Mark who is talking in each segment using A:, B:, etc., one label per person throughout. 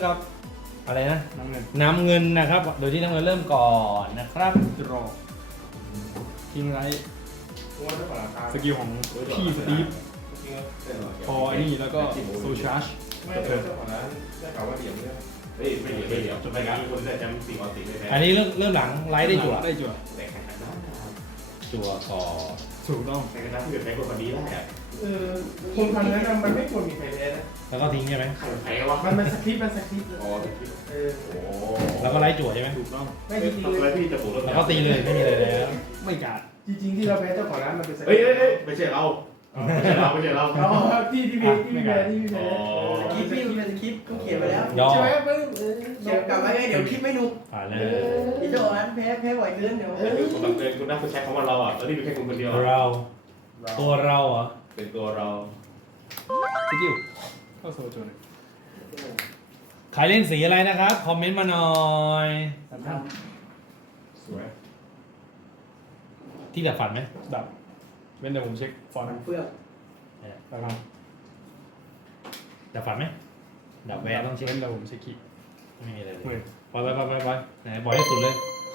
A: กับอะไรนะ
B: น้ำเงิน
A: น้ำเงินนะครับ โดยที่น้ำเงินเริ่มก่อนนะครับ
B: รอทิ้งไรสกิลของพี่สตีฟพอไอ้นี่แล้วก็โซชาร์จ
C: ไม่เจ้าของร้านได้ข่าวว่าเดี่ยวเนี่ยเฮ้ยไม่เดี่ยวจนไปการคนได้แชมป์4 ออติไม่แพ้
A: อันนี้เริ่มหลังไลท์ได้จั่ว
B: ได้จั่ว
C: แต่แข่งขันได้
A: จั่วก่อน
B: ถูกต้อง
C: แต่กระทั่งเกิดแพ้คนนี้ได้อะคนทำนั้นมันไม่ควรมีใครแพ้นะ
A: แล้วก็ทิ้งใช่ไหม
C: ใครแพ้วะ
D: มันสคริปต์
C: อ๋อ
D: เออ
C: โอ้
A: แล้วก็ไลท์จั่วใช่ไหม
B: ถูกต้อง
D: ไม่จริง
C: ทำอะไรพี่จะปลุกรถ
A: แล้วก็ตีเลยไม่มีอะไรแล้ว
B: ไม่การ์ด
D: จริงที่เราแพ้เจ้าของร้านมันเป็นสค
C: เฮ้
D: ริ
C: ย
D: ปต์
C: เฮ้ยไม่ใช่เราไม่ใช่เราไม่ใช่เรา
D: อ๋อที่พี่แพ้ที่พี่แพ้
E: คลิปพี่มันเป็นคลิปก็เขียนไปแล้ว
A: ย่อ
D: ใช่ไหมไม่
E: เขียนกลับไว้ไงเดี๋ยวคลิปไม่หนุก
A: ผ่านเลย
E: เดี๋ยวเจ้าของร้านแพ้บ่อยเกินเดี๋ยว
C: คุณบังเอิญคุณน่าจะใช้คำว่าเราอ่ะแล้วนี่เป็นแค่คุณคนเดียว
A: เราตัวเราเหรอ
C: เป็นตัวเรา
B: สกิลเข้าโซจั่วหนึ่ง
A: ใครเล่นสีอะไรนะครับ คอมเมนต์มาหน่อย
E: ท
C: สวย
A: ที่ดับฝันไหม
B: ดับเว้นแต่ผมเช็คฟอน
E: ำ
B: ต์
E: มันเฟื่อง
B: นะครับ
A: ดับฝันไหมดับแวร์ต้องเช็ค
B: เว้นแต่ผมเช็คคีย์
A: ไม่มีอะไรเลย
B: หมื่น
A: ปล่อยไหนปล่อยให้สุดเลย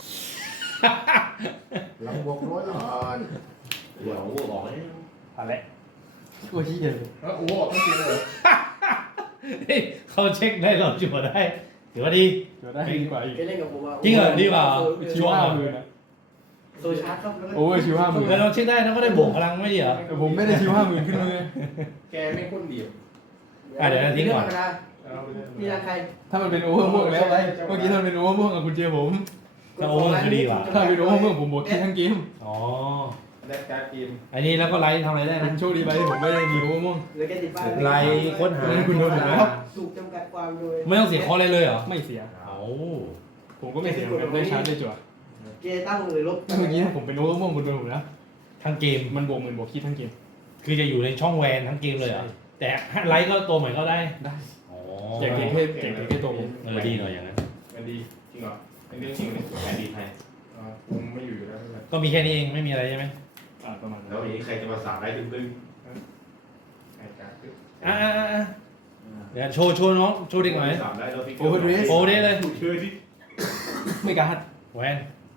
D: ลำบวกร้อยล้าน
C: เดี๋ยวบอกเลย
B: ผ่านแล้วตัวที่เย็น
D: แล้วโอ้โหต้องเสียเลย
A: เฮ้ยเขาเช็คได้เราจั่วได้ถือว่าดี
B: จั่วได้ดีกว่าอีก
E: ไปเล่นกับผมว่า
A: จริงเหรอดีกว่า
B: ชิวห้าหมื่นนะ
E: โซชาร์จครับ
B: โอ้ยชิว50,000
A: แล้วเราเช็คได้เราก็ได้บวกพลังไม่ดีเหรอ
B: แต่ผมไม่ได้ชิว50,000ขึ้นมือ
D: แกไม่คุ้นเดี่ยว
A: เดี๋ยวทิ้งก่อน
E: มีร้านใคร
B: ถ้ามันเป็นโอเวอร์ม่วงแล้วเมื่อกี้ถ้ามันเป็นโอเวอร์ม่วงกับคุณเจผม
A: ถ้าโอเวอร์คือดีกว่า
B: ถ้าเป็นโอเวอร์ม่วงผมบวกที่ทั้งเกม
A: อ๋อ
D: ได้การเกม
A: อันนี้แล้วก็ไลท์ทำอะไรได้
B: ผ
A: นะ
B: มโชคดีไปที่ผมไม่ได้มีโอเวอร์ม่วง
E: เหลือแค่ติดป้าย
A: ไลท์ค้นหา
B: คุณโดนผมแล้ว
E: ถูกจำกัดความโดย
A: ไม่ต้องเสียคออะไรเลยเหรอ
B: ไม่เสีย
A: เอา
B: ผมก็ไม่เสียเหมือนกันได้ชาร์จได้จั่ว
E: เกตั้งหรือลบ
B: เมื่อกี้ผมเป็นโอเวอร์ม่วงคุณโดนผมแล้ว
A: ทั้งเกม
B: มันบวกหมื่นบวกคีย์ทั้งเกม
A: คือจะอยู่ในช่องแวนทั้งเกมเลยเหรอ แต่ไลท์ก็ตัวใหม่ก็ได้
B: ได้
A: อ๋อ
B: อย่างเก่งแค่ตัวผม
A: ดีหน่อยอย่างนั้น
D: มันดีจริงเหรอเป็นเรื่องจริงเลย
C: แพ้ดีไทย
D: ผมไม่อยู่แล้ว
A: ก็มีแค่นี้เองไม่มีอะไรใช่ไหม
B: ประมาณนั้
C: แล้ว
B: น
C: อย่างนี้ใครจะมาสั่งได้ตึง
D: ไอ้การคือ
A: อ่าเดี๋ยวโชว์น้องโชว์เด็กหน่อย
C: สั่งได้แล้วที่
A: โอ้เด้เลย
C: ถูกชื่อที่
B: ไม่การ์ด
A: แวน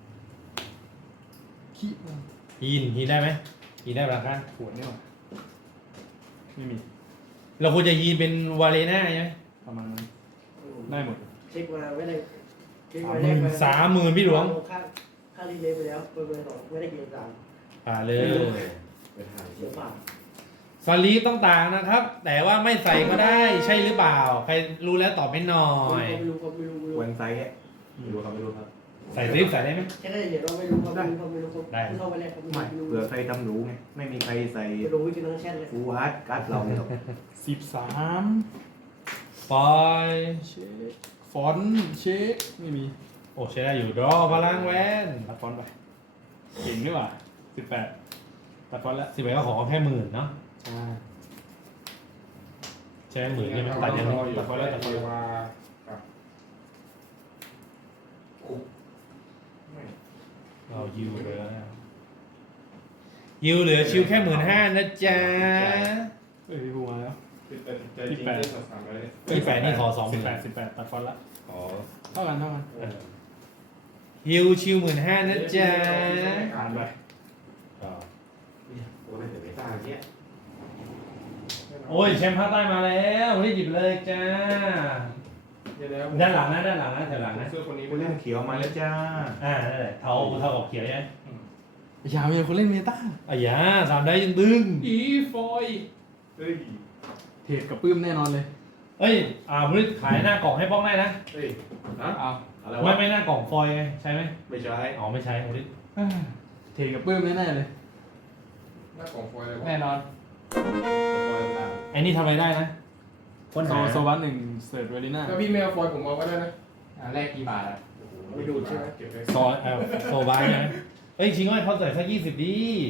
B: คีย์
A: ยีนได้ไหมยีนได้ราคา
B: ขวดเนี่ยว่ะไม่มี
A: เราควรจะยีนเป็นวาเลน่าใช่ไหม
B: ประมาณนั้นได้หมด
E: เช็คมาไม่ได้เช็คมา
A: 30,000พี่หลวง
E: ค่ารีเลย์ไปแล้วเบอร์สองไม่ได้เกมสาม
A: ผ่านเลย
C: เป็นหาย
E: เสียเปล่า
A: สลีปต้องต่างนะครับ แต่ว่าไม่ใส่ก็ได้ใช่หรือเปล่า ใครรู้แล้วตอบให้หน่อย
E: ไม่รู้
C: วันไซส์ไม่รู้ครับไม่รู้ครับ
A: ใส่สลีปใส่ได้ไหม
E: แค่ได้เห็นว่าไม่รู้เขาไม่รู้เข้าไปแรกเขา
F: ไม่
E: ไม่รู้
F: เผื่อใครทำหนูไงไม่มีใครใส่
E: ไม่รู้วิธีน้องแชทเลย
F: ฟูฮาร์ดการ์ดเราเนี่ยหรอก
B: 13
A: ปล่อย
B: เช็คฟอนต์เช็คไม่มี
A: โอ้ใช้ได้อยู่ดรอพลังแวน
B: ตัดฟอนต์ไปเก่งด้วยว่ะ18ตัดฟอนต์แล้ว
A: สิบใบก็ขอแค่10,000เนาะ
B: ใช่
A: ใช่ไหม10,000ใช่ไหมตัดยังไง
D: ตัดคนแล้วตัดคนว่า
A: เรายิวไปแล้วยิวเหลือชิวแค่15,000นะจ๊ะ
B: เอ้ยพี่ภูมาแล้ว
D: ใจจริงที่สั่งไปเลย
A: ที่แปดนี่ขอ20,000
B: 18ตัดฟอนต์ละ
C: อ๋อ
B: เท่ากัน
A: ยิวชิว15,000นะจ๊ะ
B: ผ่านไป
C: โอ้ยแต่ไม่ต่างเนี้ย
A: โอ้ยแชมป์ภาคใต้มาแล้วรีบหยิบเลยจ้าด้านหลังนะแถวหลังนะ
D: เสื้อคนนี้
F: ผู้เล่นเขียวมาแล้วจ้า
A: นั่นแหละเทากับเขียวใช่ไหม
B: อย่ามีคนเล่นเมตา
A: อ่ะอย่า3ได้ยังตึง
B: อีฟอย
D: เฮ้ย
B: เทรดกับปื้มแน่นอนเลย
A: เอ้ยผมขายหน้ากล่องให้ป้องได้นะ
C: เฮ้ยนะ
B: เอา
C: อะไร
A: ไม่
C: วะ
A: ไม่หน้ากล่องฟอยล์ไงใช่ไหม
C: ไม่ใช่
A: อ๋อไม่ใช่โอ้ย
B: เทรดกับปื้มแน่ๆเลย
D: หน้ากล่องฟอยล์เลย
B: แน่นอน
A: ไอ้นี่ทำอะไรได้นะค้นหา
B: โซวัต1เสิร์ชเวลิน่า
D: ก็พี่แมวฟอยล์ผมเอาก็ได้นะ
B: แรกกี่บาทอ่ะ
D: ไม่ดูใช่ไหมเก็บไว้
A: โซบายใช่ไหมเอ้ยชิงอ้อยเขาใส่สัก20ดี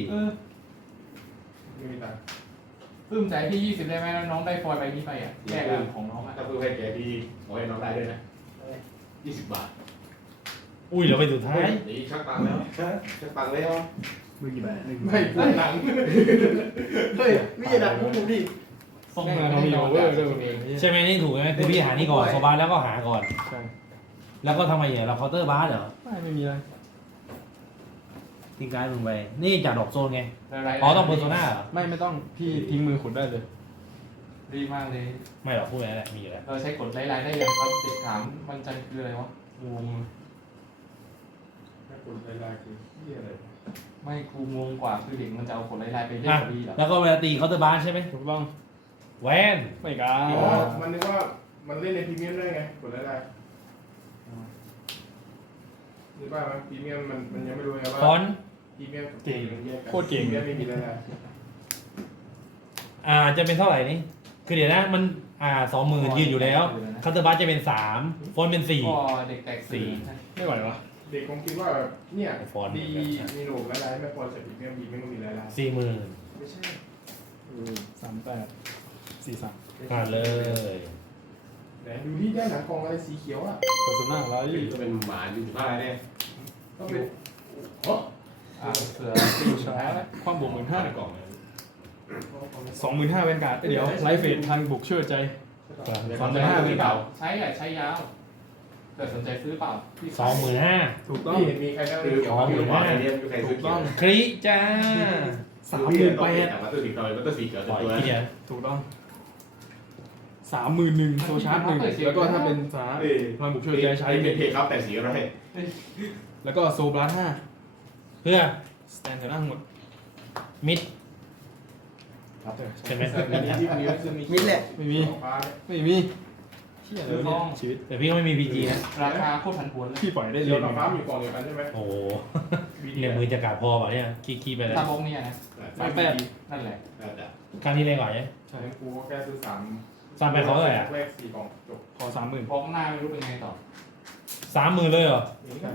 D: ไม่มีตังค์
G: ปื้มใจพี่20ได้ไหมแล้วน้องได้ฟอยล์ใบนี้ไปอ่ะแลกกับของน้องอ่ะ
C: ถ้าเพื่อให้แกดีขอให้น้องได้ด้วยนะ20 บาท
A: อุ้ยเราไปสุดท้าย
C: นี่ชักตังค์แล้วชักตังค์แล้ว
B: มือกี่บาท
D: ไม่พูดหนัง
E: เฮ้ยไม่อย่าดักมุกผมดิ
G: ส่ง
B: แม่งเขามีโอเวอร์ด้วยเอง
A: ใช่ไหมนี่ถูกไหมคือพี่หานี่ก่อนโซบาสแล้วก็หาก่อน
B: ใช่
A: แล้วก็ทำไมเนี่ยเราเคาน์เตอร์บาสเหรอ
B: ไม่มีอะไร
A: ทิ้งการ์ดมึงไปนี่จากดอกโซนไงอ๋อต้องเพอร์โซน่าเหรอ
B: ไม่ต้องพี่ทิ้งมือขุดได้เลย
G: ดีมากเลย
A: ไม่หรอกพูดไปแล้วแหละมีอยู่แล้ว
G: เราใช้กดไล่ๆได้ยังครับเด็กถามมันจันทร์คืออะไรวะ
B: งง
D: ถ้าคุณลายคือที่อะไร
G: ไม่ครูงงกว่าคือเด็กมันจะเอากดไล่ๆไปเล่น
A: อ่ะ
G: กับดีเหรอ
A: แล้วก็เวลาตีเคาน์เตอร์บาสใช่ไหม
B: ถูกต้อง
A: แวน
B: ไม่กล้า
D: อ๋อมันนึกว่ามันเล่นในพรีเมียมได้ไงกดลายนึกว่ามันพรีเมียมมันยังไม่รู้ไงว่า
A: ฟอนต์
D: พรีเมียม
B: เก่ง
D: โคตรเก่งไม่มีลาย
A: จะเป็นเท่าไหร่นี่คือเดี๋ยวนะมัน20,000ยืนอยู่แล้วเคาน์เตอร์บาสจะเป็น3ฟอนต์เป็น
G: ก็เด็กแตกสี่
B: ไม่ไหววะ
D: เด็กคงคิดว่าแบบเนี่ย
A: ฟอนต์
D: ดีมีโหนกลายไม่พอใส่พรีเมียมดีไม่ต้องมีลาย
A: 4 40,000
D: ไม่ใช่
B: 38 43
A: ผ่านเลย
D: ไหนดูที่ด้านหลังกองอะไรสีเขียวอ่ะ
B: โฆษณาอะไร
C: จะเป็นหมาอยู่15อะไรเนี่ย
D: ก็เป็น
G: เสือ
B: ตีช้าความบวก15,000
C: กล่องเลย
B: 25,000เป็นการ์ดเดี๋ยวไลฟ์เฟดทางบุกเชื่อใจ
G: 35,000เป็นเปล่าใช้ใช้ยาวเกิดสนใจซื้อเปล่า
A: 25,000
B: ถูกต้อง
D: นี่เห็นมีใครได้
C: คือ
D: เขีย
C: ข
D: ว
C: อง
D: อ
C: อยู่
D: ยู่
C: บ้า
D: บ้าน น
C: เนี่ยมีใครซื้อเขียว
A: คริจ้า
B: 38,000
C: มาตัวสีเขียวมาตัวสีเขียว
A: ปล่อย
C: ตัว
A: ที่เดียว
B: ถูกต้อง 31,000โซชาร์จ1แล้วก็ถ้าเป็นสาทางบุกเชื่อใจใช้
C: เป็นเทครับแต่สีอะไร
B: แล้วก็โซบลัส
A: เพื่อ
B: 5สแตนเทอร์ทั้งหมด
A: มิดใช่ไหม
E: มิดแหละ
B: ไม่มี
D: ฟ้า
B: ไม่มีเที่ยเลยเนี่ยชีวิต
A: แต่พี่ก็ไม่มี PG นะ
G: ราคาโคตรผันผวนเลย
B: พี่ปล่อยได้
D: เขี
B: เรี
D: ย
B: ยว น
D: กับฟ้าอยู่กองเดียวกันใช่ไหม
A: โอ้โหเนี่ยมือจะกาดพอเปล่าเนี่ยขี้ไปเลย
G: ตาบงเนี่ยนะ
B: ไม่แปด
G: นั่นแหละ
A: ครั้งนี้เลยก่อนเนี่ย
B: ใช่
D: กูก็แค่ซื้อ
A: 3ไปเขาเท่าไหร่อ่ะ
D: แรก4กล่องจบ
B: ขอ 30,000
G: พร้อมหน้าไม่รู้เป็นไงต่อ
A: 30,000เลยเหรอ
D: ใช่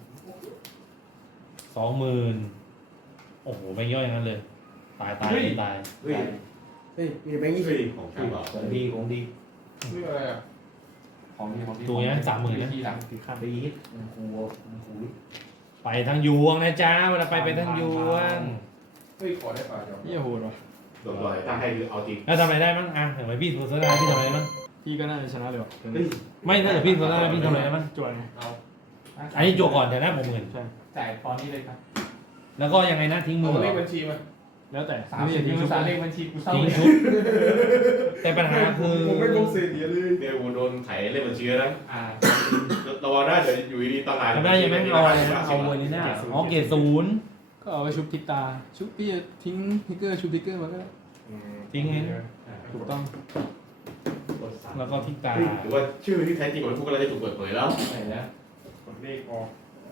A: 20,000โอ้โหไปย่อยอย่างนั้นเลย ตาย
C: เฮ้ย
E: เฮ้ยมีแบงค์ยี่สิบ
C: ของจริงเหรอ
F: ของดีของดี
D: ซื้ออะไรอ่ะ
G: ของดีของดี
A: ตัวนี้30,000นะ
G: ทีหลัง
B: ติดขั้น
F: ดีฮิตมันคูมันคู
A: ไปทางยวงนะจ๊ะเวลาไปทางยวง
D: เฮ้ยขอได้ป่ะเดี๋ยว
B: เยี่ยโหดว่ะ
C: โดนเลยถ้าให้เอาจริง
A: แล้วทำอะไรได้มั้งเห็นไหมพี่โซดาพี่ทำอะไรได้มั้ง
B: พี่ก็น่าจะชนะเลยว่ะ
A: ไม่ถ้าเกิดพี่โซดาพี่ทำอะไรได้มั้ง
B: จวนไง
D: เอา
A: อันนี้จั่วก่อนแต่หน้าผม10,000
B: ใช่
G: จ่ายตอนนี้เลยครับ
A: แล้วก็ยังไงนะทิ้งมื
D: เอา
A: อ
D: เลขบัญชีมา
B: แล้วแต่
G: 30
B: ทิ้ง
G: ยู
B: ชุบ
G: สาเลขบัญชีกูเศร้า
A: ทิ้ง
G: เลย
A: ชุดแต่ปัญหาคือ
D: ผมไม่ลงเสียเดียเลย
C: เดี๋ยวโดนไถเล่นบัญชีนะระวังได้เดี๋ยวอยู่ดีตอนไหน
A: ทำได้ยังไหมเอาอะไรนะเอาเวอร์นิน่าอ๋อเกรด0
B: ก็เอาไปชุบทิกตา ชุบพี่จะทิ้งทิกเกอร์ชุบทิกเกอร์มาก็ได้
A: ทิ้งไง
B: ถูกต้อง
A: แล้วก็ทิกตา
C: หรือว่าชื่อที่แท้จริงของพวกเราจะถูกเปิดเผยแล้ว
G: ไหนแล้ว
D: กดเลขออก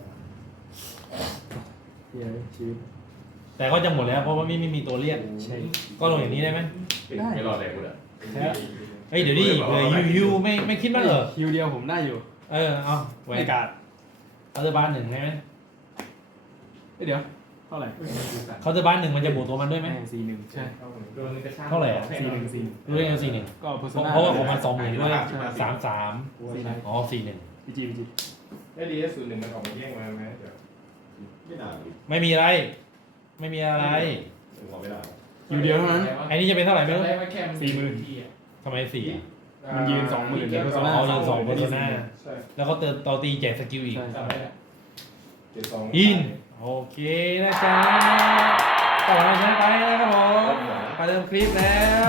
B: เยี่ยชีวิต
A: แต่ก็จะหมดแล้วเพราะว่าไม่มีตัวเรียก
B: ใช่
A: ก็ลงอย่างนี้ได้ไหม
C: ไม่รอดเลยกูอ่ะ
A: เฮ้ยเดี๋ยวดิเผื่อยูไม่คิดบ้างเหรอ
B: คิวเดียวผมได้อยู่
A: เอาไว้
B: ไม่กาด
A: เคาน์เตอร์บาร์1ใช่ไหม
B: เดี๋ยวเท่าไหร่
A: เคาน์เตอร์บาร์1มันจะบวกตัวมันด้วยไหม
B: 41ใช่
G: โดนกระชาก
A: เท่าไหร่อ่ะ
B: 41
A: รู้ได้ไง41
B: ก็เพอร์โซ
A: เพราะ
B: นา
A: ว่าของมัน20,000ด้วย33อ๋อ41
B: พีจี
D: ได้ดีสุดหนึ่งมันออกมาแย่งมาไหมเดี๋ยว
C: ไม่น่า
A: ไม่มีอะไร ไม่มีอะไร
C: ถึงบอกไม่ได้
B: คิวเดียวเท่านั้น
A: ไอ้นี่จะเป็นเท่าไหร่ไม่รู้
G: ได้ไม่แค่ที่อ่ะ
A: ทำไม4อ่ะ
B: มันยืน20,000ใน Persona
A: อ๋อยืน2 Persona
D: ใช่
A: แล้วก็ต่อตีแจกสกิลอีก
B: ใช่
G: จำได้แล้ว
D: 72
A: อินโอเคนะจ๊ะต่อมาชนะไปนะครับผมไปเริ่มคลิปแล้ว